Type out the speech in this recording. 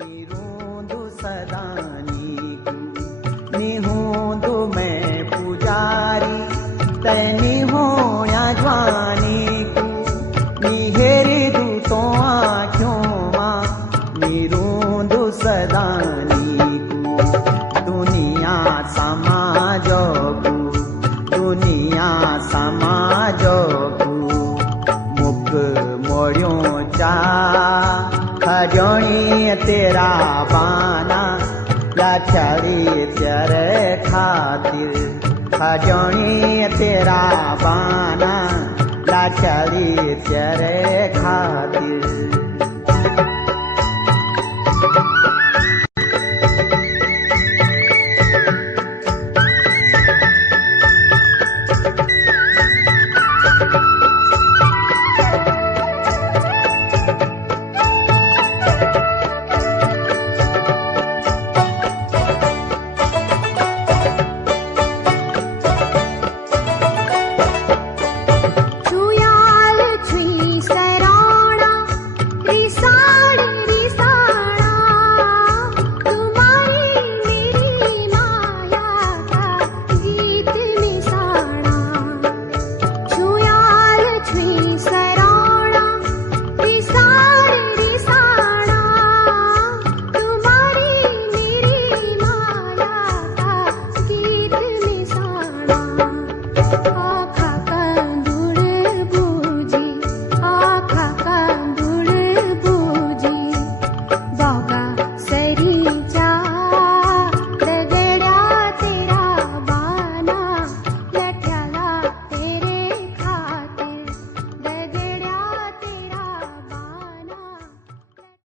निरूंदु सदा नीकु निहूंदु मैं पुजारी तैनी होया ज्वानी कु निहेरी दूतो आँखों मां निरूंदु सदा नीकु दुनिया समाजो कु दुनिया समाजो कु मुख मोड़ियों चा खजोणी तेरा बाना लाचारी तेरे खातिर खजोणी तेरा बाना लाचारी तेरे खातिर।